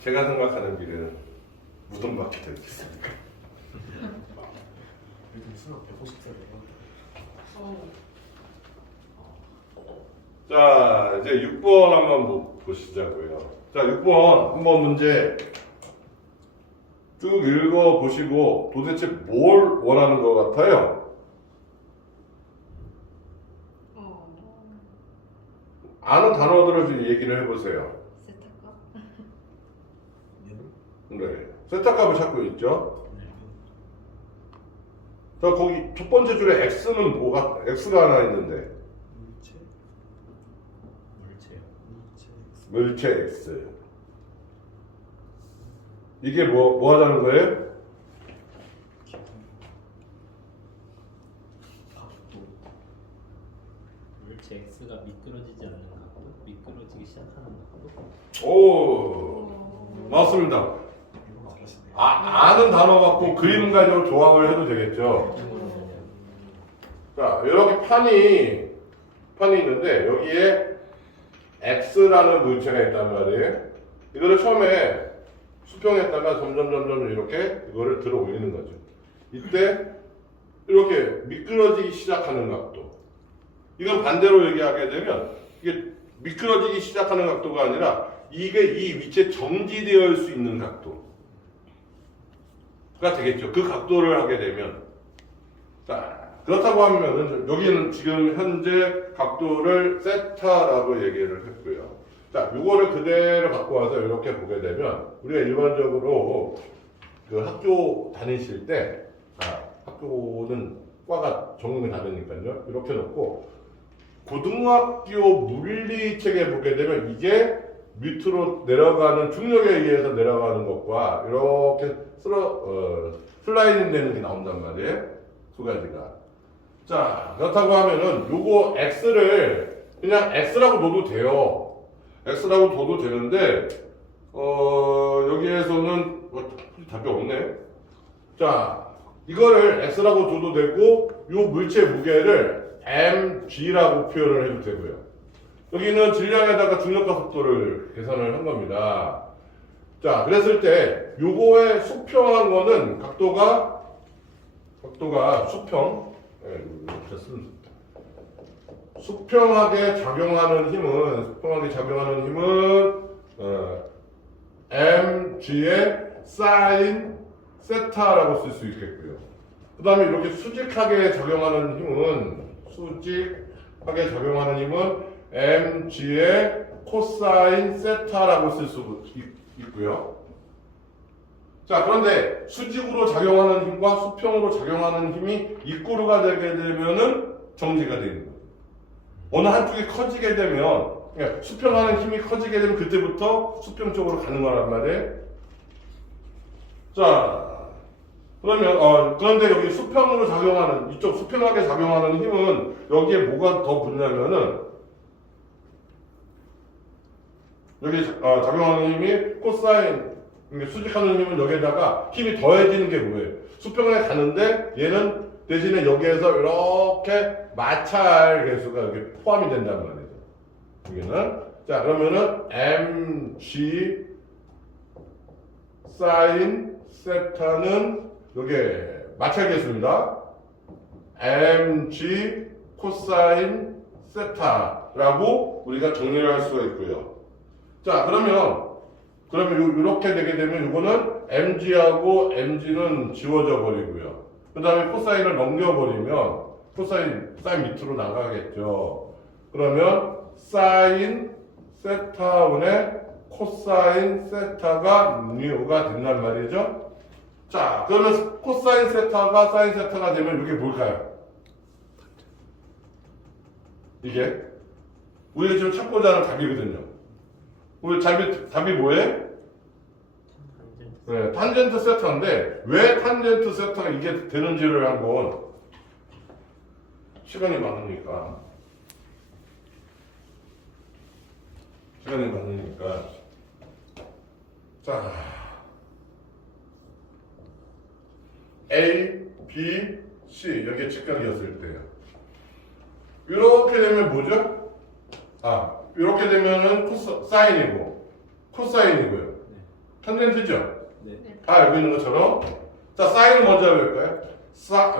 제가 생각하는 미래는 무덤밖에 되지 않습니까? 요즘 수능 150세로 자, 이제 6번 한번 보시자고요. 자, 6번 한번 문제 쭉 읽어보시고 도대체 뭘 원하는 것 같아요? 아는 단어들을 좀 얘기를 해보세요. 세탁가? 네, 세탁값을 찾고 있죠. 자, 거기 첫 번째 줄에 X는 뭐가, X가 하나 있는데 물체 X. 이게 뭐 하자는 거예요? 물체 X가 미끄러지지 않는 각도, 미끄러지기 시작하는 각도. 오, 맞습니다. 아는 단어 갖고 그림 가지고 조합을 해도 되겠죠. 자, 이렇게 판이 있는데 여기에 X라는 물체가 있단 말이에요. 이거를 처음에 수평했다가 점점 이렇게 이거를 들어 올리는 거죠. 이때 이렇게 미끄러지기 시작하는 각도. 이건 반대로 얘기하게 되면 이게 미끄러지기 시작하는 각도가 아니라 이게 이 위치에 정지되어 있을 수 있는 각도가 되겠죠. 그 각도를 하게 되면. 자, 그렇다고 하면은 여기는 지금 현재 각도를 세타라고 얘기를 했고요. 자, 이거를 그대로 갖고 와서 이렇게 보게 되면 우리가 일반적으로 그 학교 다니실 때 학교는 과가 전공이 다르니까요. 이렇게 놓고 고등학교 물리책에 보게 되면 이게 밑으로 내려가는 중력에 의해서 내려가는 것과 이렇게 슬라이딩 되는 게 나온단 말이에요. 두 가지가. 자, 그렇다고 하면은 요거 X를 그냥 X라고 둬도 돼요. X라고 둬도 되는데 여기에서는 답이 없네. 자, 이거를 X라고 둬도 되고 요 물체 무게를 mg라고 표현을 해도 되고요. 여기는 질량에다가 중력과 속도를 계산을 한 겁니다. 자, 그랬을 때 요거의 수평한 거는 각도가 수평, 수평하게 작용하는 힘은 mg의 사인 세타라고 쓸 수 있겠고요. 그 다음에 이렇게 수직하게 작용하는 힘은 mg의 코사인 세타라고 쓸 수 있고요. 자, 그런데 수직으로 작용하는 힘과 수평으로 작용하는 힘이 이꼬르가 되게 되면은 정지가 되는 거예요. 어느 한쪽이 커지게 되면, 그러니까 수평하는 힘이 커지게 되면 그때부터 수평 쪽으로 가는 거란 말이에요. 자, 그러면 그런데 여기 수평으로 작용하는 이쪽 수평하게 작용하는 힘은 여기에 뭐가 더 붙냐면은 여기 작용하는 힘이 코사인, 수직하는 힘은 여기에다가 힘이 더해지는 게 뭐예요? 수평에 가는데 얘는 대신에 여기에서 이렇게 마찰 계수가 여기 포함이 된단 말이죠. 여기는. 자, 그러면은 mg 사인 세타는 요게 마찰 계수입니다. mg 코사인 세타라고 우리가 정리를 할 수가 있고요. 자, 그러면 이렇게 되게 되면 이거는 mg하고 mg는 지워져 버리고요. 그 다음에 코사인을 넘겨버리면 사인 밑으로 나가겠죠. 그러면 사인 세타분의 코사인 세타가 뉴가 된단 말이죠. 자, 그러면 코사인 세타가 사인 세타가 되면 이게 뭘까요? 이게 우리가 지금 찾고자 하는 답이거든요. 우리 답이 뭐예요? 네, 탄젠트 세타인데 왜 탄젠트 세타가 이게 되는지를 한번 시간이 많으니까 자 A, B, C 여기에 직각이었을 때요. 이렇게 되면 뭐죠? 이렇게 되면은 사인이고 코사인이고요. 탄젠트죠? 네. 다 알고 있는 것처럼. 자, 사인을 먼저 해볼까요?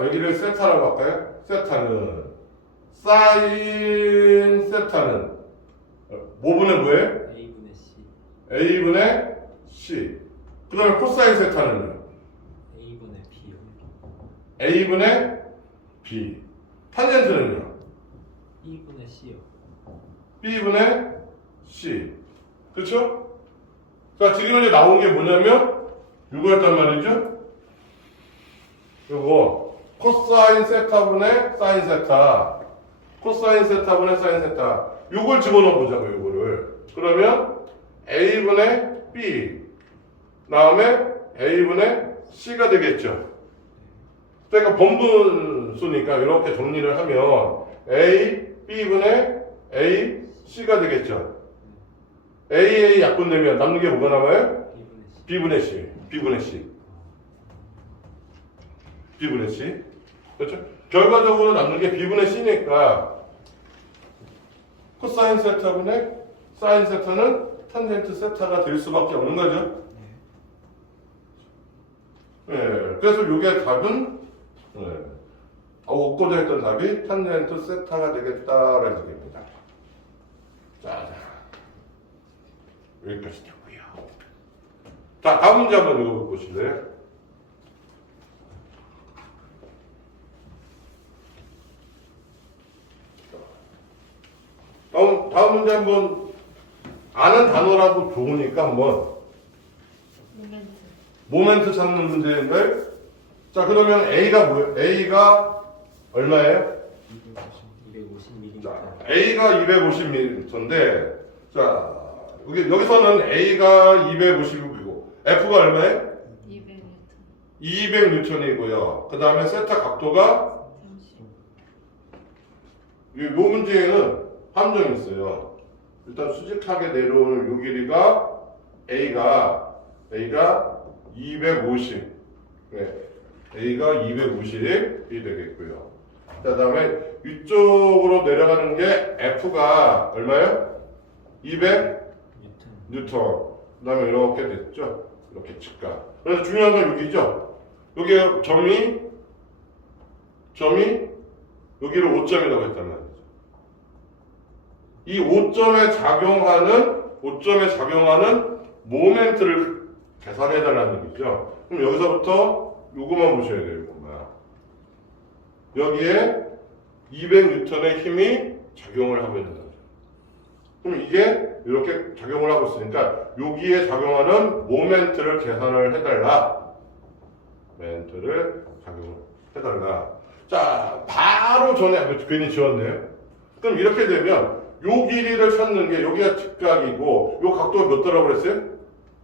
여기를 세타라고 할까요? 세타는 사인 세타는 뭐분의 뭐예요? A분의 C. A분의 C. 그 다음에 코사인 세타는요? A분의 B요. A분의 B. 탄젠트는요? E분의 C요. B분의 C. 그렇죠? 자, 지금 이제 나온 게 뭐냐면 이거였단 말이죠. 요거 코사인 세타분의 사인 세타. 코사인 세타분의 사인 세타. 요걸 집어넣어 보자고요, 요거를. 그러면 A분의 B. 다음에 A분의 C가 되겠죠. 그러니까 번분수니까 이렇게 정리를 하면 A, B분의 A, C가 되겠죠. A 약분되면 남는 게 뭐가 남아요? B분의 C. B분의 C. B분의 C. 그렇죠? 결과적으로 남는 게 B분의 C니까 코사인 세타분의 사인 세타는 탄젠트 세타가 될 수밖에 없는 거죠. 예, 그래서 이게 답은 얻고자 했던 답이 탄젠트 세타가 되겠다라는 얘기입니다. 자, 여기까지 됐고요. 자, 다음 문제 한번 읽어보실래요? 다음 문제 한번 아는 단어라도 좋으니까 한번 모멘트 찾는 문제인데, 자, 그러면 A가 뭐예요? A가 얼마예요? 250mm. 자, A가 250m인데, 자, 여기서는 A가 250이고, F가 얼마예요? 200N이고요. 그 다음에 세타 각도가, 이 문제에는 함정이 있어요. 일단 수직하게 내려오는 요 길이가 A가 250. 네. A가 250이 되겠고요. 자, 다음에 위쪽으로 내려가는 게 F가 얼마예요? 200 뉴턴. 그 다음에 이렇게 됐죠? 이렇게 직각. 그래서 중요한 건 여기죠? 여기 점이 여기를 5점이라고 했단 말이죠. 이 5점에 작용하는 모멘트를 계산해달라는 얘기죠. 그럼 여기서부터 요거만 보셔야 돼요, 요거만. 여기에 200N의 힘이 작용을 하고 있는 거죠. 그럼 이게 이렇게 작용을 하고 있으니까 여기에 작용하는 모멘트를 계산을 해달라. 모멘트를 작용을 해달라. 자, 바로 전에 괜히 지웠네요. 그럼 이렇게 되면 요 길이를 찾는 게 여기가 직각이고 요 각도가 몇 도라고 그랬어요?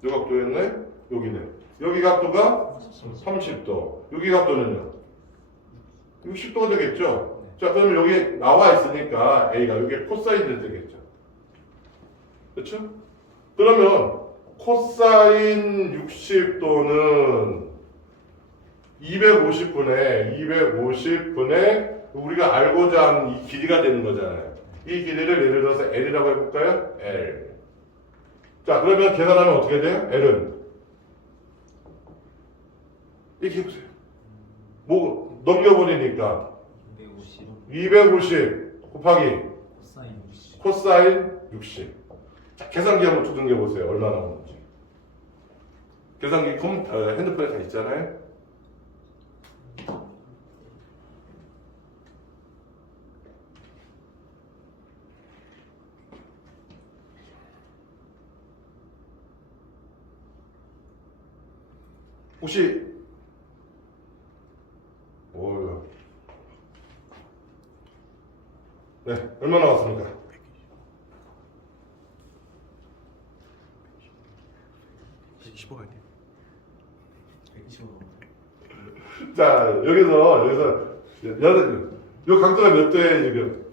요 각도였네? 여기네. 여기 각도가 30도. 여기 각도는요? 60도가 되겠죠? 자, 그러면 여기 나와 있으니까 A가 여기 코사인이 되겠죠? 그렇죠? 그러면 코사인 60도는 250분의 우리가 알고자 하는 이 길이가 되는 거잖아요. 이 길이를 예를 들어서 L이라고 해볼까요? L. 자, 그러면 계산하면 어떻게 돼요? L은 이렇게 해보세요. 뭐 넘겨버리니까 250 곱하기 코사인 60. 자, 계산기 한번 두둥겨 보세요. 얼마 나오는지. 계산기 핸드폰에 다 있잖아요. 혹시 네, 얼마 나왔습니까? 125 가야 돼. 125. 자, 여기서 요 각도가 몇 도예요, 지금?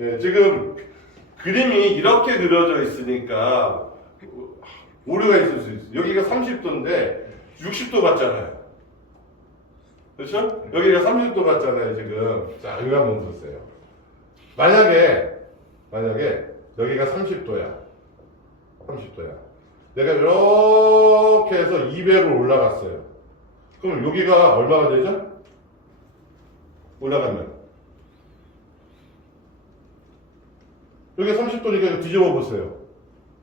예, 지금 그림이 이렇게 그려져 있으니까 오류가 있을 수 있어요. 여기가 30도인데 60도 같잖아요. 그렇죠? 여기가 30도 같잖아요, 지금. 자, 이거 한번 보세요. 만약에 여기가 30도야. 30도야. 내가 이렇게 해서 200으로 올라갔어요. 그럼 여기가 얼마가 되죠? 올라가면 여기 30도니까 이거 뒤집어 보세요.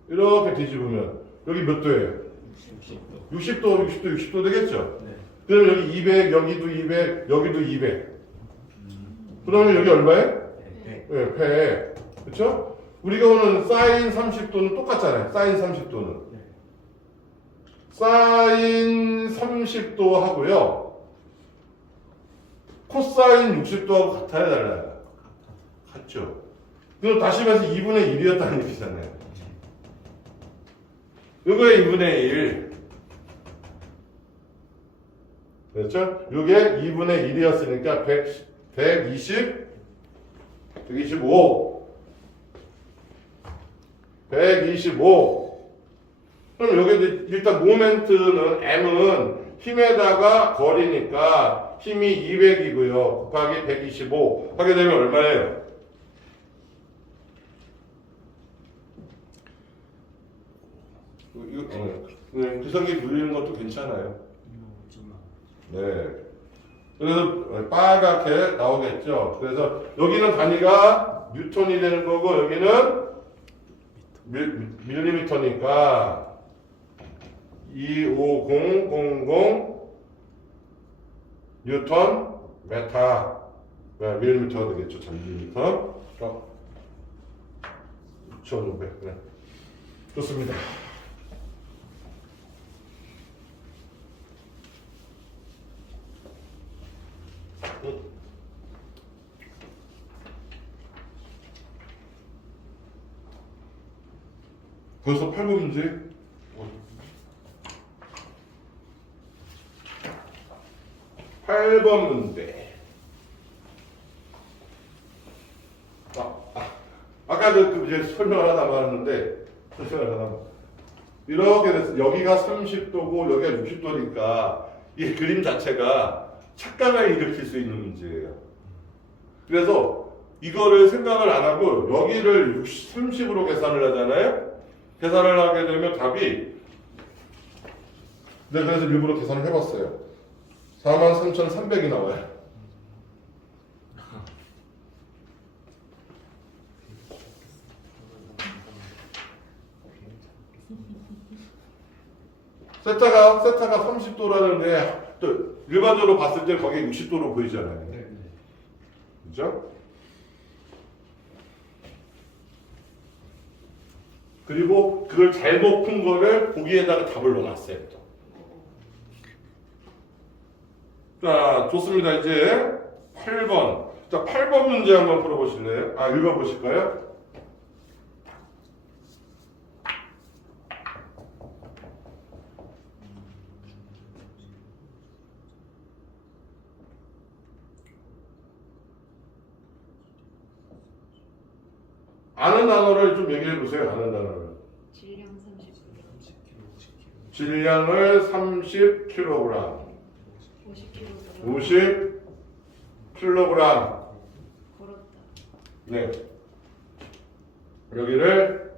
이렇게 뒤집으면 여기 몇 도예요? 60도. 60도 되겠죠? 네. 그럼 여기 200, 여기도 200, 여기도 200. 그러면 여기 얼마예요? 네. 네, 패. 그쵸? 우리가 오는 사인 30도는 똑같잖아요. 사인 30도는. 네. 사인 30도 하고요. 코사인 60도하고 같아요, 달라요? 같죠? 그럼 다시 말해서 2분의 1이었다는 얘기잖아요. 요거의 2분의 1. 그렇죠? 요게 2분의 1이었으니까 125. 125. 그럼 여기 일단 모멘트는 M은 힘에다가 거리니까 힘이 200이고요. 곱하기 125 하게 되면 얼마예요? 기성기 돌리는 것도 괜찮아요. 네. 그래서 빨갛게 나오겠죠. 그래서 여기는 단위가 뉴턴이 되는 거고 여기는 밀리미터니까 25000 뉴턴 메타 밀리미터가 되겠죠. 전 밀리미터. 6,500. 네. 좋습니다. 벌써 8번 문제. 8번 문제. 아까 이제 설명을 하다 말았는데, 이렇게 돼서 여기가 30도고 여기가 60도니까 이 그림 자체가 착각을 일으킬 수 있는 문제예요. 그래서 이거를 생각을 안 하고 여기를 30으로 계산을 하잖아요. 계산을 하게 되면 답이 내가 그래서 일부러 계산을 해봤어요. 43,300이 나와요. 세타가 30도라는데 또 일반적으로 봤을 때 거기 60도로 보이잖아요. 네. 그죠? 그리고 그걸 잘못 푼 거를 거기에다가 답을 넣어놨어요. 또. 자, 좋습니다. 이제 8번. 자, 8번 문제 한번 풀어보실래요? 읽어보실까요? 아는 단어를 좀 얘기해 보세요. 아는 단어를. 질량 30kg. 질량을 30kg. 50kg. 50kg. 걸었다. 네. 여기를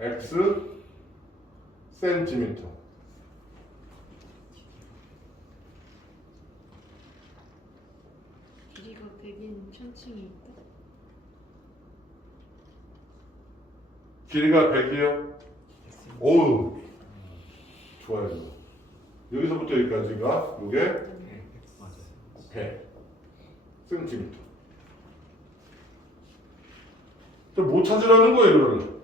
x 센티미터. 길이가 100인 천칭이 있다. 길이가 100이요? 오우. 좋아요. 여기서부터 여기까지가 이게 맞아요. 100 센티미터. 뭐 찾으라는 거예요, 이거를?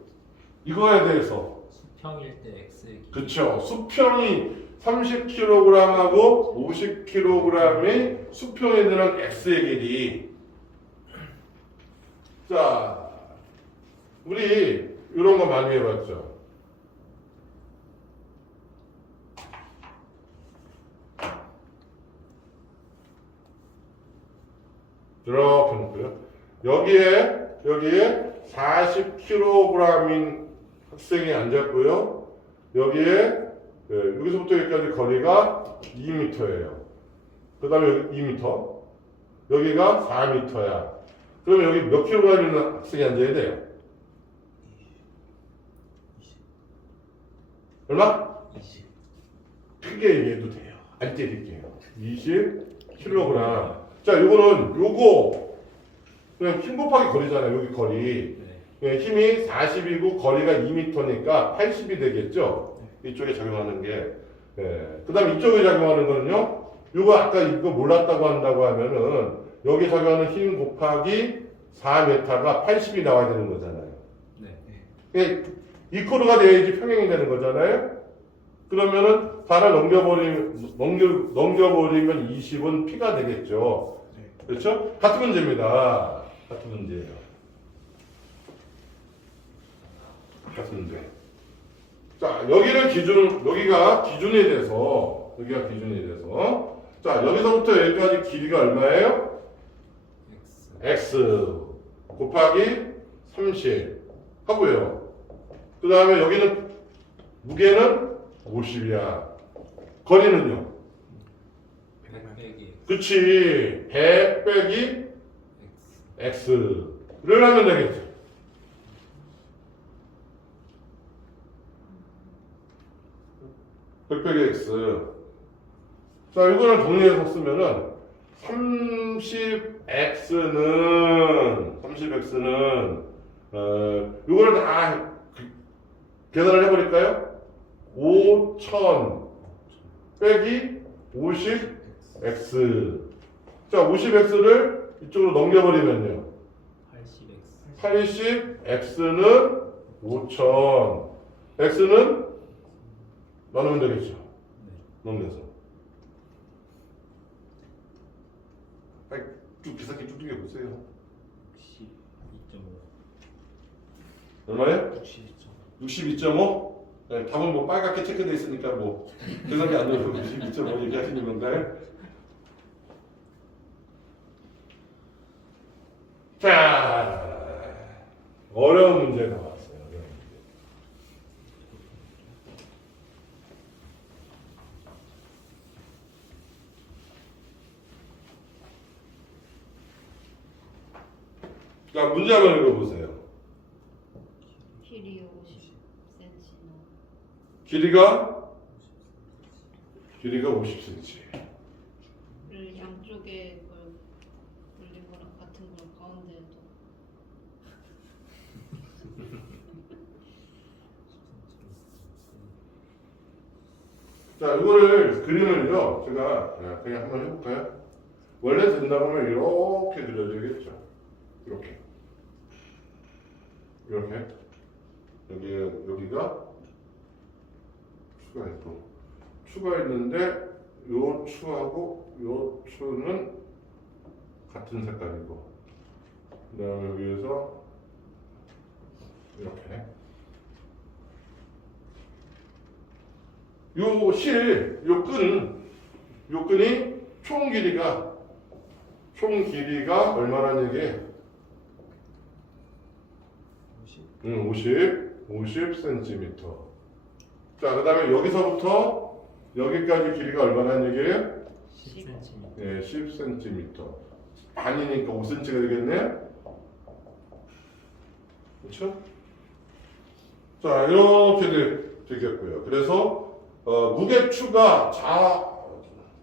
이거에 대해서. 수평일 때 x의 길이. 그쵸. 수평이 30kg하고 50kg이 수평에 드는 x의 길이. 자, 우리 이런 거 많이 해봤죠. 이렇게 놓고요. 여기에 40kg인 학생이 앉았고요. 여기에 여기서부터 여기까지 거리가 2m예요. 그 다음에 여기 2m. 여기가 4m야. 그러면 여기 몇 킬로그램 있는 학생이 앉아야 돼요? 얼마? 20. 크게 얘기해도 돼요. 안 때릴게요. 20kg. 자, 요거 그냥 힘 곱하기 거리잖아요. 여기 거리. 네. 예, 힘이 40이고 거리가 2m니까 80이 되겠죠. 이쪽에 작용하는 게. 예. 그 다음에 이쪽에 작용하는 거는요. 요거 아까 이거 몰랐다고 한다고 하면은 여기 작용하는 힘 곱하기 4m가 80이 나와야 되는 거잖아요. 네. 예, 이코르가 돼야지 평행이 되는 거잖아요. 그러면은 4를 넘겨버리면 20은 P가 되겠죠. 그렇죠? 같은 문제입니다. 같은 문제예요. 같은 문제. 자, 여기가 기준이 돼서, 자, 여기서부터 여기까지 길이가 얼마예요? X 곱하기 30 하고요. 그 다음에 여기는 무게는 50이야. 거리는요? 100 빼기 그치. 100 빼기 X. X를 하면 되겠죠. 백백의 X. 자, 이거를 정리해서 쓰면은 30X는 이거를 다 계산을 해버릴까요? 5000 빼기 50X. 자, 50X를 이쪽으로 넘겨버리면요. 80X. 80X는 5000. X는 나누면 되겠죠. 넘겨서. 아니, 기사기 쭉 해보세요. 62.5. 얼마예요? 62점. 62.5? 네, 답은 뭐 빨갛게 체크되어 있으니까 뭐 계산이 안 되고 62.5 얘기하시는 건가요? 자, 어려운 문제가 나왔어요. 어려운 문제. 자, 문제 한번 읽어보세요. 길이 50cm. 길이가 50cm. 를 양쪽에 걸 올린 거랑 같은 걸 가운데에도. 자, 이거를 그림을요, 제가 그냥 한번 해볼까요? 원래 된다고 하면 이렇게 그려져야겠죠. 이렇게. 여기가 추가 있고, 추가 있는데, 요 추하고 요 추는 같은 색깔이고, 그 다음에 위에서 이렇게. 요 끈이 총 길이가 얼마라는 얘기예요? 50cm. 자, 그 다음에 여기서부터 여기까지 길이가 얼마라는 얘기예요? 10cm. 네, 10cm. 반이니까 5cm가 되겠네요? 그렇죠? 자, 이렇게 되겠고요. 그래서 무게추가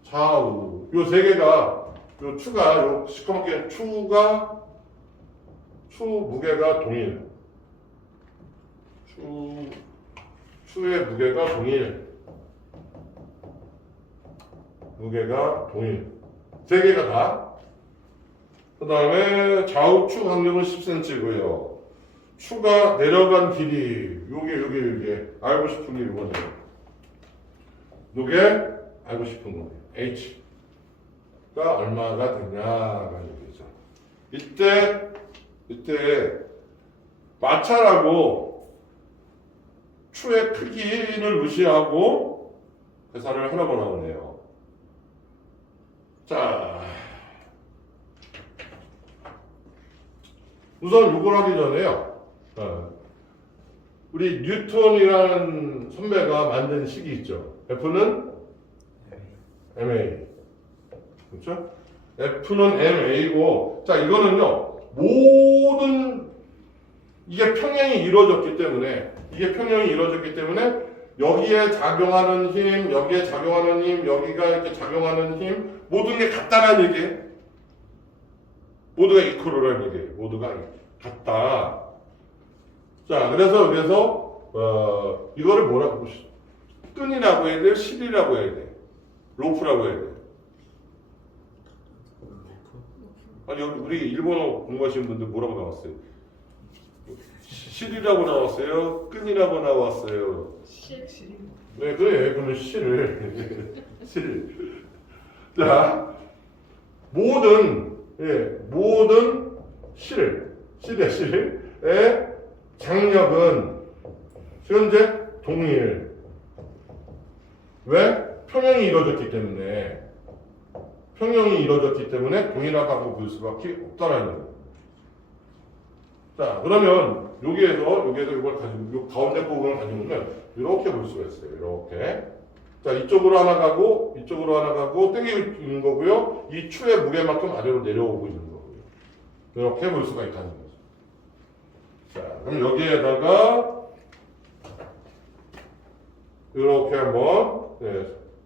좌우 요 세 개가 요 추가 요 시커멓게 추 무게가 동일. 추의 무게가 동일. 세 개가 다. 그 다음에 좌우축 항력은 10cm고요. 추가 내려간 길이, 요게 알고 싶은 게 이거네요. 요게 알고 싶은 거예요. H가 얼마가 되냐라는 얘기죠. 이때 마찰하고 추의 크기를 무시하고 계산을 하라고 나오네요. 자, 우선 이걸 하기 전에요. 우리 뉴턴이라는 선배가 만든 식이 있죠. F는 MA. 그렇죠? F는 MA고, 자, 이거는요, 모든, 이게 평행이 이루어졌기 때문에, 여기에 작용하는 힘, 여기에 작용하는 힘, 여기가 이렇게 작용하는 힘, 모든 게 같다라는 얘기예요. 모두가 이퀄이라는 얘기예요. 모두가 같다. 자, 그래서 이거를 뭐라고 끈이라고 해야 돼요? 실이라고 해야 돼요? 로프라고 해야 돼요? 아니, 우리 일본어 공부하시는 분들 뭐라고 나왔어요? 실이라고 나왔어요? 끈이라고 나왔어요? 네, 그래. 그러면 실을. 실. 자, 모든 실의 장력은 현재 동일. 왜? 평형이 이루어졌기 때문에 동일하다고 볼 수밖에 없다라는 거예요. 자, 그러면 여기에서 이걸 가지고, 요 가운데 부분을 가지고 보면 이렇게 볼 수가 있어요. 이렇게. 자, 이쪽으로 하나 가고, 땡기고 있는 거고요. 이 추의 무게만큼 아래로 내려오고 있는 거고요. 이렇게 볼 수가 있다는 거죠. 자, 그럼 여기에다가 이렇게 한번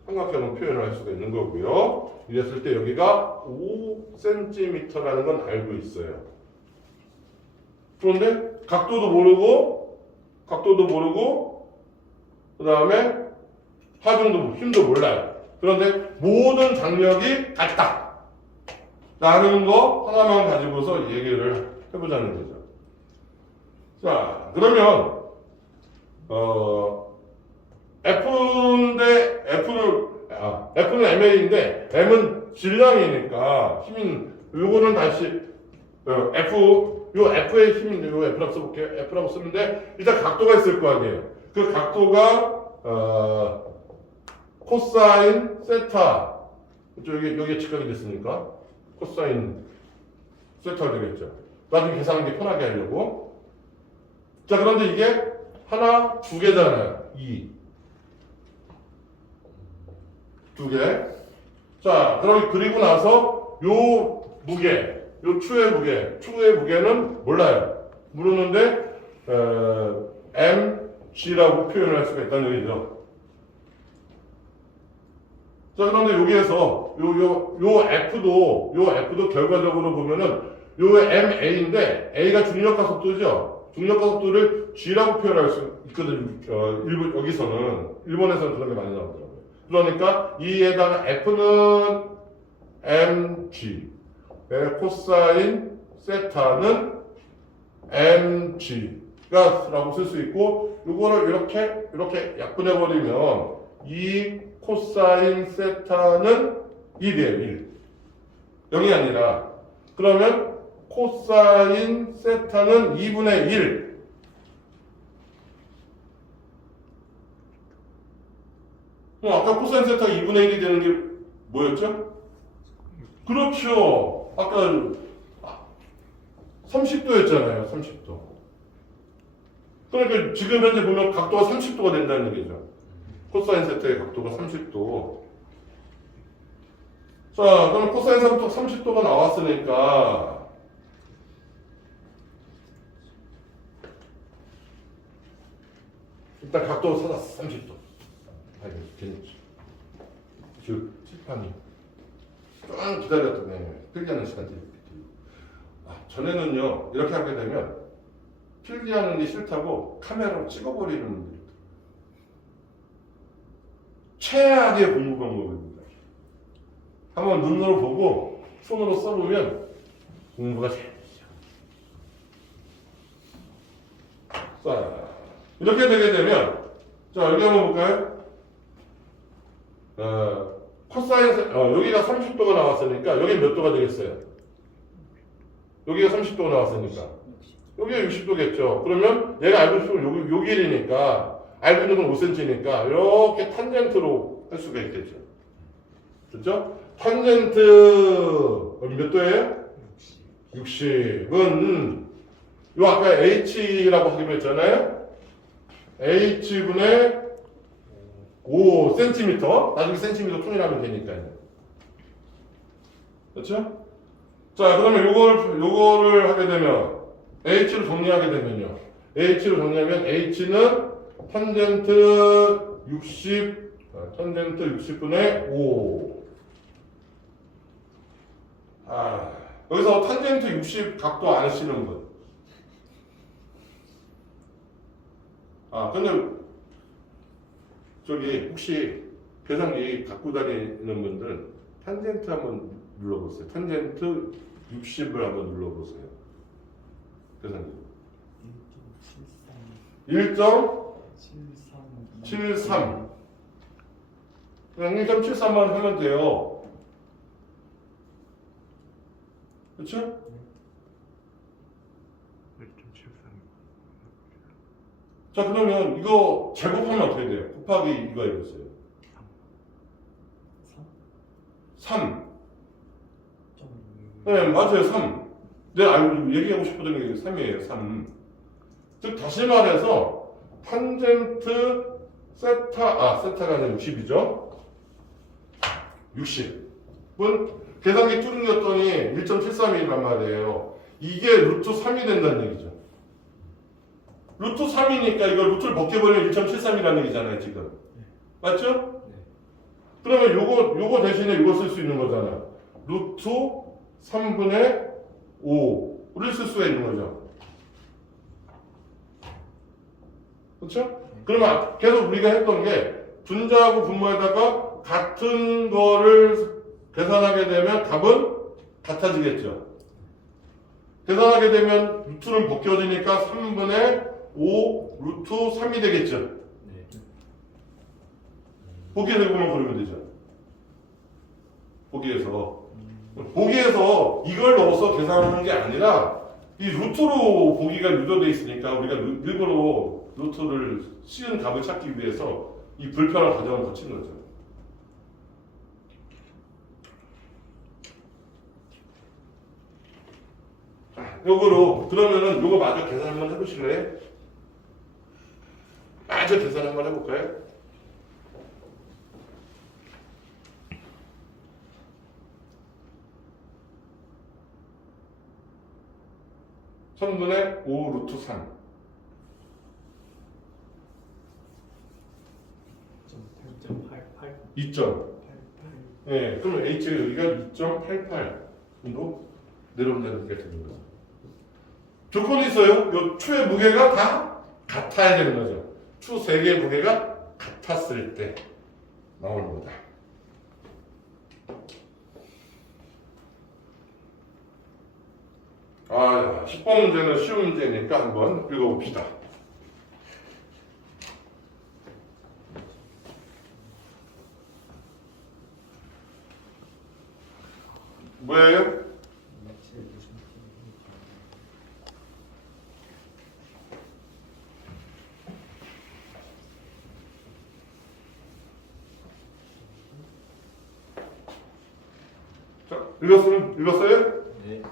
삼각형을 표현을 할 수가 있는 거고요. 이랬을 때 여기가 5cm라는 건 알고 있어요. 그런데 각도도 모르고 그 다음에 하중도 힘도 몰라요. 그런데 모든 장력이 같다 라는 거 하나만 가지고서 얘기를 해보자는 거죠. 자, 그러면 F는 MA인데 M은 질량이니까 힘인 요거는 다시 F의 힘인 요 F라고 써볼게요. F라고 쓰는데 일단 각도가 있을 거 아니에요. 그 각도가 코사인 세타 여기에 직각이 됐으니까 코사인 세타가 되겠죠. 나중에 계산하기 편하게 하려고. 자, 그런데 이게 하나, 두 개잖아요. 2 개. 자, 그리고 나서 요 무게, 요 추의 무게는 몰라요. 모르는데 mg라고 표현을 할 수가 있다는 얘기죠. 자, 그런데 여기에서 요 F도 결과적으로 보면은 요 MA인데 A가 중력과 속도죠. 중력과 속도를 G라고 표현할 수 있거든요. 일본에서는 그런 게 많이 나오더라고요. 그러니까 이에다가 F는 mg, 코사인 세타는 mg라고 쓸 수 있고, 이거를 이렇게 약분해 버리면 이 코사인 세타는 1이에요. 1. 0이 아니라. 그러면 코사인 세타는 2분의 1. 아까 코사인 세타가 2분의 1이 되는 게 뭐였죠? 그렇죠. 아까 30도였잖아요. 30도. 그러니까 지금 현재 보면 각도가 30도가 된다는 얘기죠. 코사인 세타의 각도가 30도. 자, 그럼 코사인 30도가 나왔으니까 일단 각도 찾았어. 30도. 아이고, 괜찮지. 칠판이 좀 기다렸더니 필기하는 시간 드릴게요. 전에는요, 이렇게 하게 되면 필기하는 게 싫다고 카메라로 찍어버리는 분들이 있어요. 최악의 공부 방법입니다. 한번 눈으로 보고 손으로 써보면 공부가 잘 되죠. 자, 이렇게 되게 되면, 자, 여기 한번 볼까요? 코사인, 여기가 30도가 나왔으니까, 여기 몇 도가 되겠어요? 여기가 30도가 나왔으니까. 여기가 60도겠죠. 그러면 얘가 알고 싶으면 여기 1이니까, 알고 있는 건 5cm니까, 이렇게 탄젠트로 할 수가 있겠죠. 그렇죠? 탄젠트, 몇 도예요? 60은, 요 아까 H라고 하기로 했잖아요? H분의 5cm. 나중에 cm 통일하면 되니까요. 그렇죠? 자, 그러면 요거를 하게 되면, H를 정리하게 되면요. H를 정리하면 H는 탄젠트 60, 탄젠트 60분의 5. 여기서 탄젠트 60 각도 아시는 분? 근데 저기 혹시 계산기 갖고 다니는 분들 탄젠트 한번 눌러보세요. 탄젠트 60을 한번 눌러보세요. 계산기. 1.73. 그냥 1.73만 하면 돼요. 그렇죠? 1.73. 자, 그러면 이거 제곱하면 어떻게 돼요? 곱하기 이거 해보세요. 3. 네, 맞아요. 3. 내가 얘기하고 싶었던 게 3이에요. 3. 즉 다시 말해서 탄젠트 세타가 아니라 60이죠. 60은 계산기 뚫은겼더니 1.73이란 말이에요. 이게 루트 3이 된다는 얘기죠. 루트 3이니까 이걸 루트를 벗겨버리면 1.73이라는 얘기잖아요, 지금. 맞죠? 네. 그러면 요거 대신에 이거 쓸 수 있는 거잖아. 루트 3분의 5를 쓸 수가 있는 거죠. 그렇죠? 그러면 계속 우리가 했던 게 분자하고 분모에다가 같은 거를 계산하게 되면 값은 같아지겠죠. 계산하게 되면 루트는 벗겨지니까 3분의 5 루트 3이 되겠죠. 네. 보기에서 이거만 그리면 되죠. 보기에서 이걸 넣어서 계산하는 게 아니라 이 루트로 보기가 유도되어 있으니까 우리가 일부러 루트를 씌운 값을 찾기 위해서 이 불편한 과정을 거친 거죠. 요거로 그러면은 요거 마저 계산 한번 해보실래요? 마저 계산 한번 해볼까요? (3분의 5 루트 3) 8.88. 2점. 예, 그러면 H 여기가 2.88 정도 내려온다는 게 되는 거죠. 조건이 있어요. 요 추의 무게가 다 같아야 되는 거죠. 추 3개의 무게가 같았을 때 나오는 거다. 아, 10번 문제는 쉬운 문제니까 한번 읽어봅시다. 뭐예요? 자, 읽었어요? 네.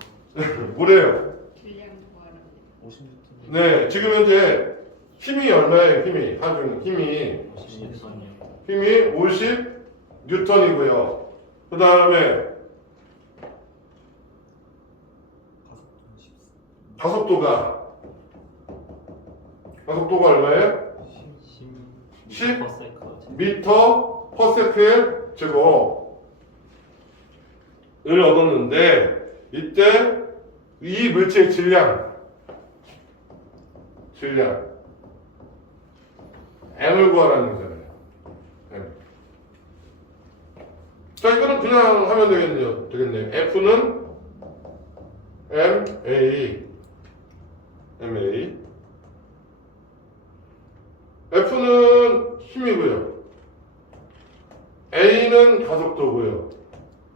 뭐래요? 질량 구하라고. 56. 네, 지금 현재 힘이 얼마예요? 힘이 50 뉴턴이고요. 그 다음에 가속도가 얼마예요? 10 미터 퍼 세컨드 제곱을 얻었는데 이때 이 물체의 질량 M을 구하라는 거잖아요. M. 자, 이거는 그냥 하면 되겠네요. F는 MA F는 힘이고요. A는 가속도고요.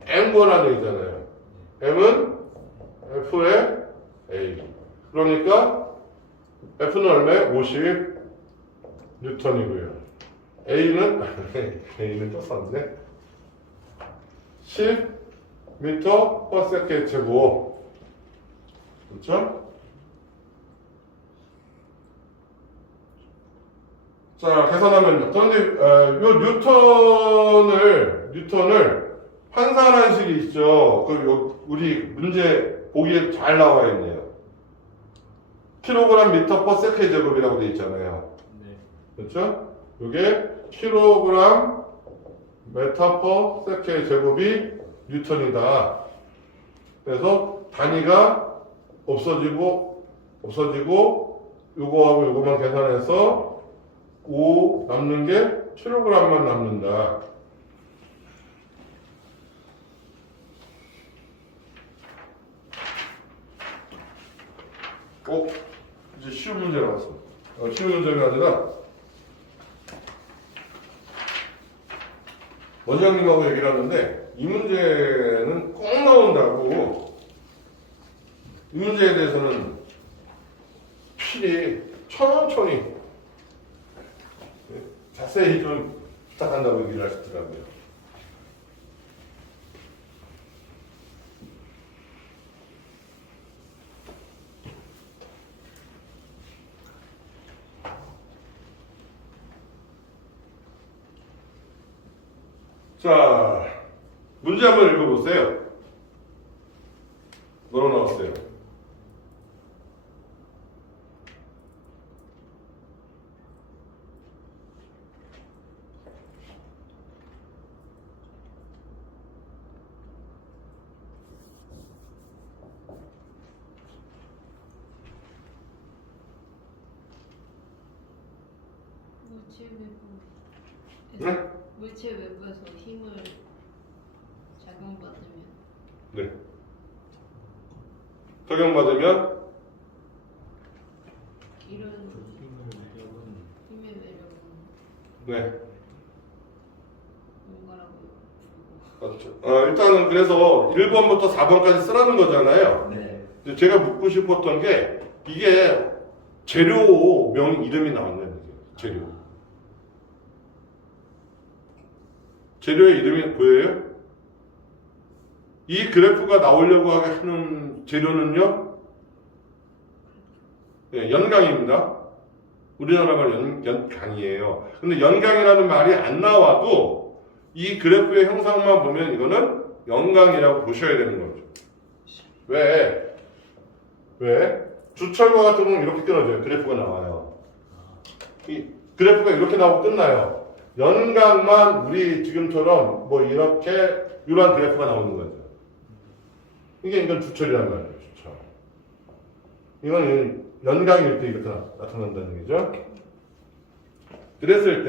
M 구하라는 얘기잖아요. M은 F의 A. 그러니까 F는 얼마예요? 50 뉴턴이고요. A는 또 썼네. 10 미터 퍼 세컨드 제곱. 그렇죠? 자, 계산하면요. 그런데 요 뉴턴을 환산한 식이 있죠. 우리 문제 보기에 잘 나와 있네요. 킬로그램 미터 퍼 세컨드 제곱이라고 돼 있잖아요. 네. 그렇죠? 이게 킬로그램 메타 퍼 세케 제곱이 뉴턴이다. 그래서 단위가 없어지고 요거하고 요거만 계산해서 5 남는 게 킬로그램만 남는다. 이제 쉬운 문제 나왔어. 쉬운 문제가 아니라 원장님하고 얘기를 하는데 이 문제는 꼭 나온다고. 이 문제에 대해서는 필히 천천히 자세히 좀 부탁한다고 얘기를 하시더라고요. 자, 문제 한번 읽어보세요. 뭐로 나왔어요? 물체 외부. 네? 물체 외부에서 힘을 작용받으면 네. 적용받으면 이런 힘의 매력은 네. 뭔가라고 부르고. 그렇죠. 일단은 그래서 1번부터 4번까지 쓰라는 거잖아요. 네. 이제 제가 묻고 싶었던 게 이게 재료명 이름이 나온다는 거죠. 재료의 이름이 보여요? 이 그래프가 나오려고 하는 재료는요? 네, 연강입니다. 우리나라 말 연강이에요. 근데 연강이라는 말이 안 나와도 이 그래프의 형상만 보면 이거는 연강이라고 보셔야 되는 거죠. 왜? 주철과 같은 경우는 이렇게 끊어져요. 그래프가 나와요. 이 그래프가 이렇게 나오고 끝나요. 연강만 우리 지금처럼 뭐 이렇게 이러한 그래프가 나오는 거죠. 이건 주철이란 말이에요. 주철. 이건 연강일 때 이렇게 나타난다는 얘기죠. 이랬을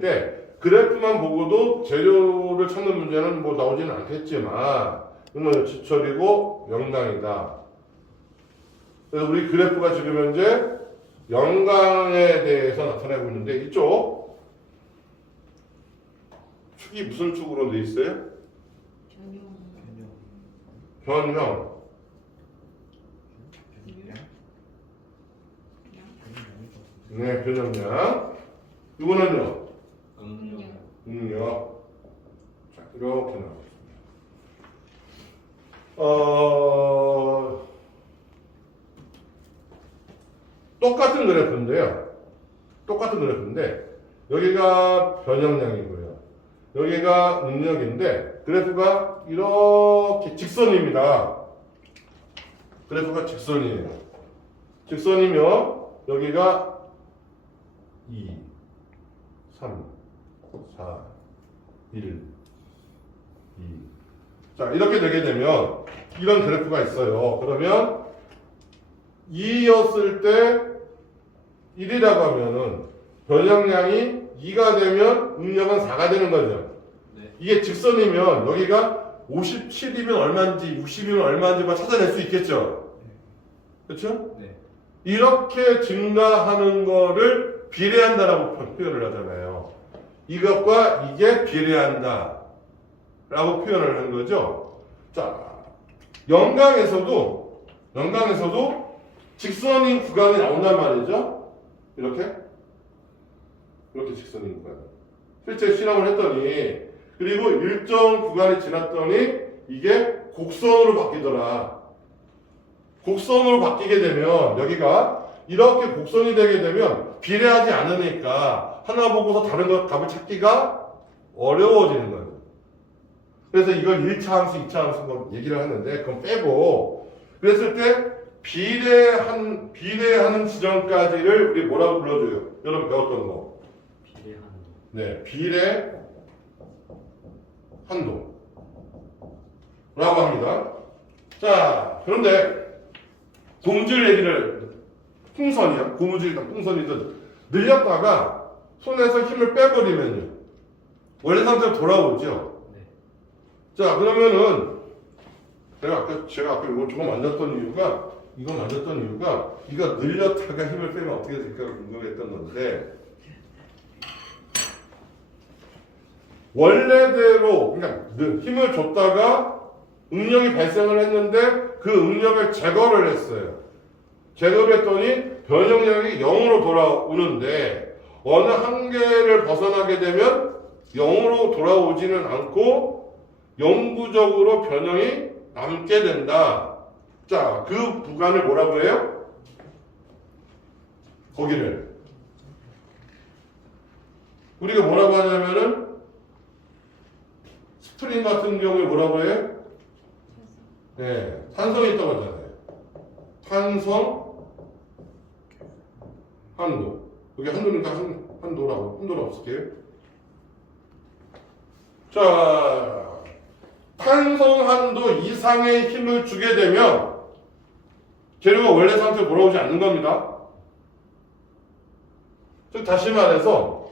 때 그래프만 보고도 재료를 찾는 문제는 뭐 나오지는 않겠지만 이건 주철이고 연강이다. 그래서 우리 그래프가 지금 현재 연강에 대해서 나타내고 있는데 이쪽 축이 무슨 축으로 되어 있어요? 변형. 네, 변형량. 이거는요? 응력. 자, 이렇게 나오겠습니다. 똑같은 그래프인데 여기가 변형량이고요. 여기가 응력인데 그래프가 이렇게 직선입니다. 그래프가 직선이에요. 직선이면 여기가 2, 3, 4, 1, 2. 자, 이렇게 되게 되면 이런 그래프가 있어요. 그러면 2였을 때 1이라고 하면은 변형량이 2가 되면 응력은 4가 되는 거죠. 네. 이게 직선이면 여기가 57이면 얼마인지 60이면 얼마인지만 찾아낼 수 있겠죠. 그렇죠? 네. 이렇게 증가하는 거를 비례한다라고 표현을 하잖아요. 이것과 이게 비례한다 라고 표현을 한 거죠. 자, 연강에서도 직선인 구간이 나온단 말이죠. 이렇게 직선인 구간. 실제 실험을 했더니 그리고 일정 구간이 지났더니 이게 곡선으로 바뀌더라. 곡선으로 바뀌게 되면 여기가 이렇게 곡선이 되게 되면 비례하지 않으니까 하나 보고서 다른 값을 찾기가 어려워지는 거예요. 그래서 이걸 1차 함수, 2차 함수 얘기를 하는데 그건 빼고 그랬을 때 비례하는 지점까지를 우리 뭐라고 불러줘요? 여러분 배웠던 거. 비례한 네, 비례 한도라고 합니다. 자, 그런데 고무줄 얘기를 풍선이야. 고무줄이든 풍선이든 늘렸다가 손에서 힘을 빼버리면요. 원래 상태로 돌아오죠. 네. 자, 그러면은 제가 아까 저거 만졌던 이유가 이거 늘렸다가 힘을 빼면 어떻게 될까 궁금했던 건데 원래대로 그러니까 힘을 줬다가 응력이 발생을 했는데 그 응력을 제거를 했어요. 제거를 했더니 변형력이 0으로 돌아오는데 어느 한계를 벗어나게 되면 0으로 돌아오지는 않고 영구적으로 변형이 남게 된다. 자, 그 구간을 뭐라고 해요? 거기를 우리가 뭐라고 하냐면은 스프링 같은 경우에 뭐라고 해요? 네, 탄성이 있다고 하잖아요. 탄성 한도. 여기 한도니까 한도라고 없을게요. 자, 탄성 한도 이상의 힘을 주게 되면 재료가 원래 상태로 돌아오지 않는 겁니다. 즉 다시 말해서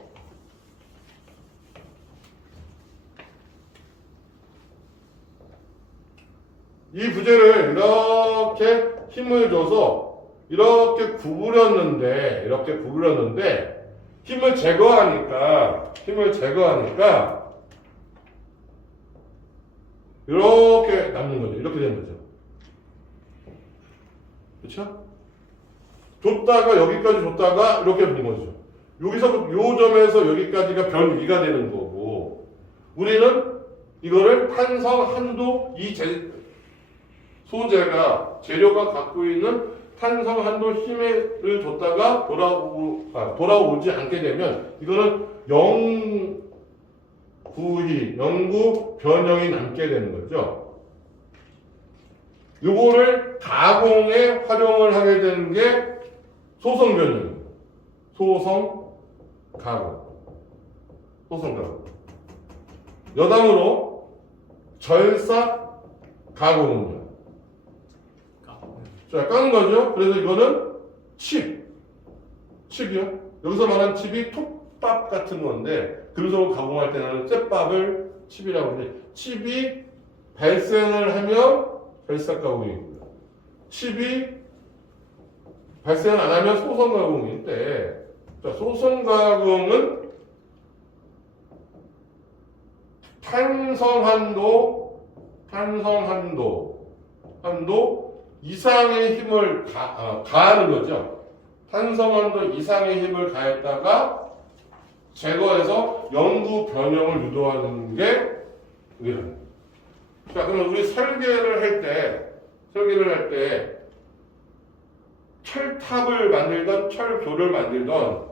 이 부재를 이렇게 힘을 줘서 이렇게 구부렸는데 힘을 제거하니까 이렇게 남는 거죠. 이렇게 되는 거죠. 그렇죠? 줬다가 여기까지 줬다가 이렇게 된 거죠. 여기서 요 점에서 여기까지가 변위가 되는 거고 우리는 이거를 탄성 한도 소재가 재료가 갖고 있는 탄성 한도 힘을 줬다가 돌아오지 않게 되면 이거는 영구 변형이 남게 되는 거죠. 요거를 가공에 활용을 하게 되는 게 소성 변형입니다. 소성 가공. 여담으로 절삭 가공은요. 자, 까는 거죠. 그래서 이거는 칩이요. 여기서 말하는 칩이 톱밥 같은 건데 금속을 가공할 때는 쨘밥을 칩이라고 하는데 칩이 발생을 하면 절삭 가공입니다. 칩이 발생을 안 하면 소성 가공인데 자, 소성 가공은 탄성 한도 이상의 힘을 가하는 거죠. 탄성 한도 이상의 힘을 가했다가 제거해서 영구 변형을 유도하는 게 이런. 자, 그럼 우리 설계를 할 때 철탑을 만들던 철교를 만들던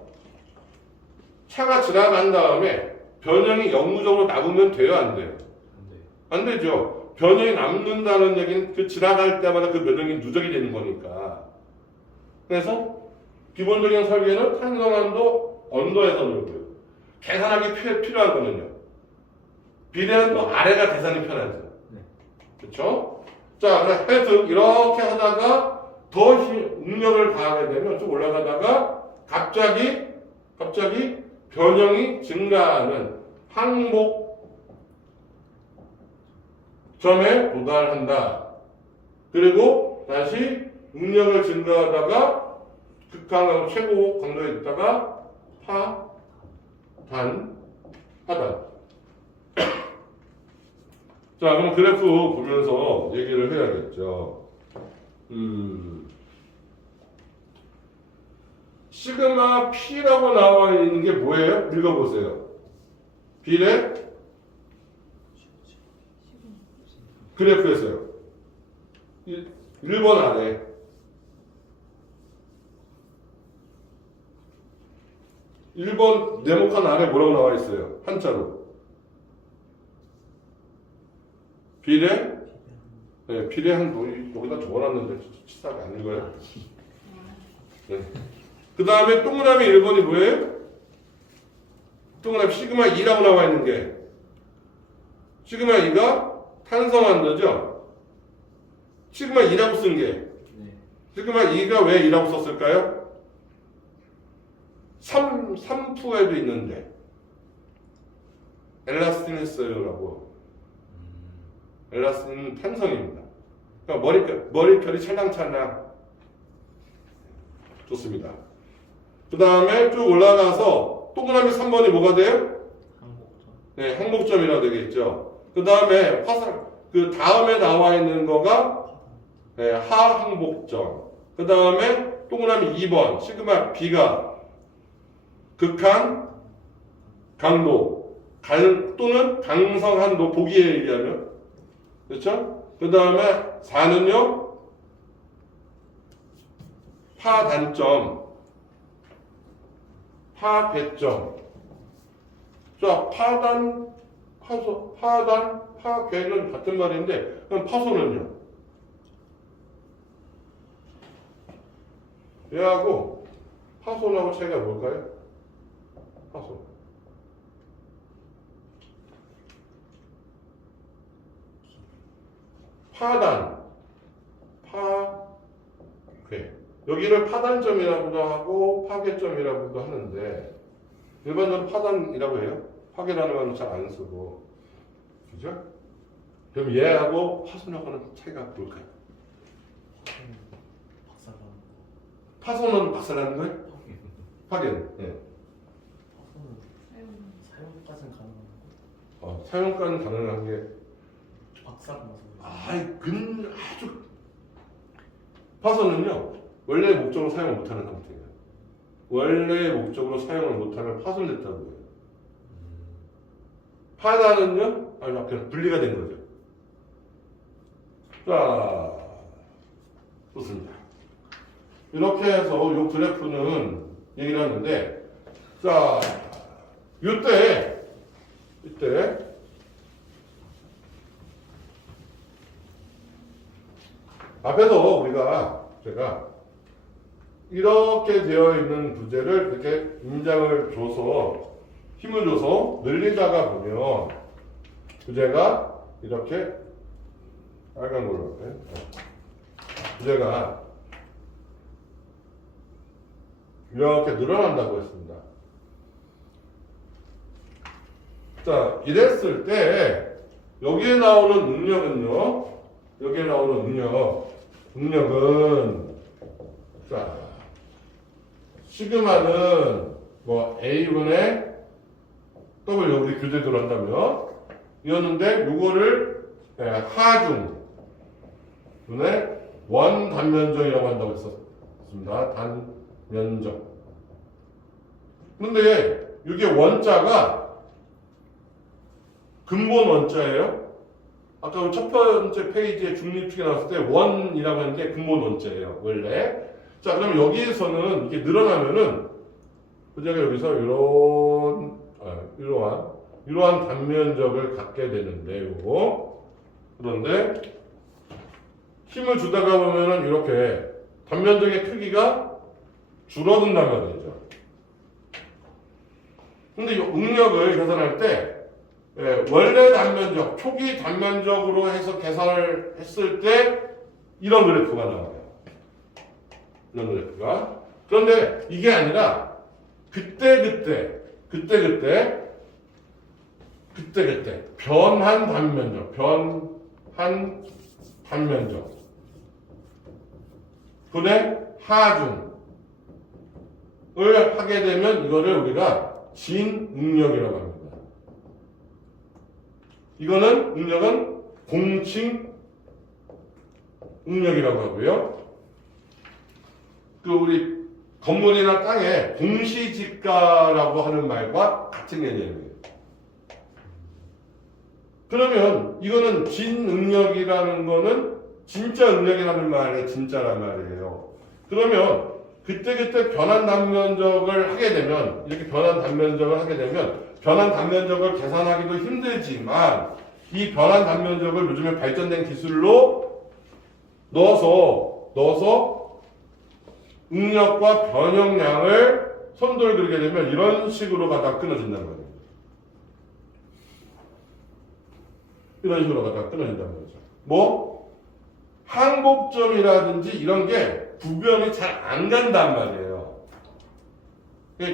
차가 지나간 다음에 변형이 영구적으로 남으면 돼요, 안 돼요? 안 되죠. 변형이 남는다는 얘기는 그 지나갈 때마다 그 변형이 누적이 되는 거니까. 그래서 기본적인 설계는 탄성한도 언더에서 놀고요. 계산하기 필요한 거는요. 비례한도 아래가 계산이 편하죠. 그렇죠? 자, 하여튼 이렇게 하다가 더 응력을 가하게 되면 좀 올라가다가 갑자기 변형이 증가하는 항목 점에 도달한다. 그리고 다시 응력을 증가하다가 극강하고 최고 강도에 있다가 하단. 자, 그럼 그래프 보면서 얘기를 해야겠죠. 시그마 P라고 나와 있는 게 뭐예요? 읽어보세요. 비례 그래프에서요. 1번 아래. (1번) 네모칸 아래 뭐라고 나와 있어요? 한자로. 비례 네, 비례항도 여기다 적어놨는데 치사하게 안 읽어요. 네. 그 다음에 동그라미 1번이 뭐예요? 동그라미 시그마 2라고 나와 있는 게 시그마 2가 탄성한도죠? 시그마 2라고 쓴 게 네. 시그마 2가 왜 2라고 썼을까요? 3푸에도 있는데 엘라스티니스라고 엘라스틴은 탄성입니다. 그러니까 머릿결이 찰랑찰랑 좋습니다. 그 다음에 쭉 올라가서 동그라미 3번이 뭐가 돼요? 항복점. 네, 항복점이라고 되겠죠. 그 다음에 그 다음에 나와 있는 거가 네, 하항복점. 그 다음에 동그라미 2번 시그마 B가 극한 강도 또는 강성한도 보기에 의하면 그렇죠? 그 다음에 4는요 파단점 파괴점. 자, 파괴는 같은 말인데, 그럼 파소는요? 얘하고 파소하고 차이가 뭘까요? 파소. 파단, 파괴. 여기를 파단점이라고도 하고 파괴점이라고도 하는데 일반적으로 파단이라고 해요. 파괴라는 말은 잘 안 쓰고, 그죠? 그럼 얘하고 파손하고는 차이가 뭘까요? 박살나는 거. 파손은 박살나는 거예요? 파괴는? 예. 파손은 사용까지는 가능한 거. 사용까지는 가능한 게 박살 나서. 아주 파손은요 원래 목적으로 사용을 못하는 상태예요. 원래 목적으로 사용을 못하면 파손됐다고 해요. 파단은요 그냥 분리가 된 거죠. 자, 좋습니다. 이렇게 해서 이 그래프는 얘기를 하는데, 자, 이때 앞에서 제가 이렇게 되어 있는 부재를 이렇게 인장을 줘서 힘을 줘서 늘리다가 보면 부재가 이렇게 빨간 걸로 할까요? 부재가 이렇게 늘어난다고 했습니다. 자, 이랬을 때 여기에 나오는 응력은요. 여기에 나오는 응력은 자, 시그마는 뭐 A분의 W 우리 교재대로 한다면 이었는데 요거를 하중 분의 원 단면적이라고 한다고 했었습니다. 단면적. 근데 이게 원자가 근본 원자예요. 아까 첫 번째 페이지에 중립축에 나왔을 때 원이라고 했는데 근본 원자예요. 원래. 자, 그럼 여기에서는 이렇게 늘어나면은 제가 여기서 이러한 단면적을 갖게 되는데 요거. 그런데 힘을 주다가 보면은 이렇게 단면적의 크기가 줄어든단 말이죠. 근데 이 응력을 계산할 때 원래 단면적, 초기 단면적으로 해서 계산을 했을 때 이런 그래프가 나와요. 이런 그래프가. 그런데 이게 아니라 그때 변한 단면적 분의 하중을 하게 되면 이거를 우리가 진응력이라고 합니다. 이거는 응력은 공칭 응력이라고 하고요. 그 우리 건물이나 땅에 공시지가라고 하는 말과 같은 개념이에요. 그러면 이거는 진응력이라는 거는 진짜 응력이라는 말의 진짜란 말이에요. 그러면 그때 변한 단면적을 하게 되면 이렇게 변한 단면적을 하게 되면 변한 단면적을 계산하기도 힘들지만 이 변한 단면적을 요즘에 발전된 기술로 넣어서 응력과 변형량을 선도를 그리게 되면 이런 식으로 가다 끊어진단 말이에요. 이런 식으로 가다 끊어진단 말이죠. 뭐 항복점이라든지 이런 게 구별이 잘 안 간단 말이에요.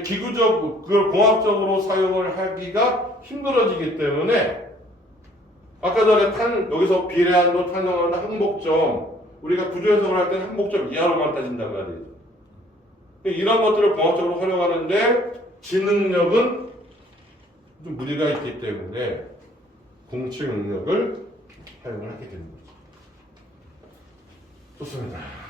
기구적, 그걸 공학적으로 사용을 하기가 힘들어지기 때문에 아까 전에 여기서 비례한도, 탄형한도, 항복점 우리가 구조 해석을 할 때는 항복점 이하로만 따진단 말이에요. 이런 것들을 공학적으로 활용하는데 지능력은 좀 무리가 있기 때문에 공치 능력을 사용을 하게 되는 거죠. 좋습니다.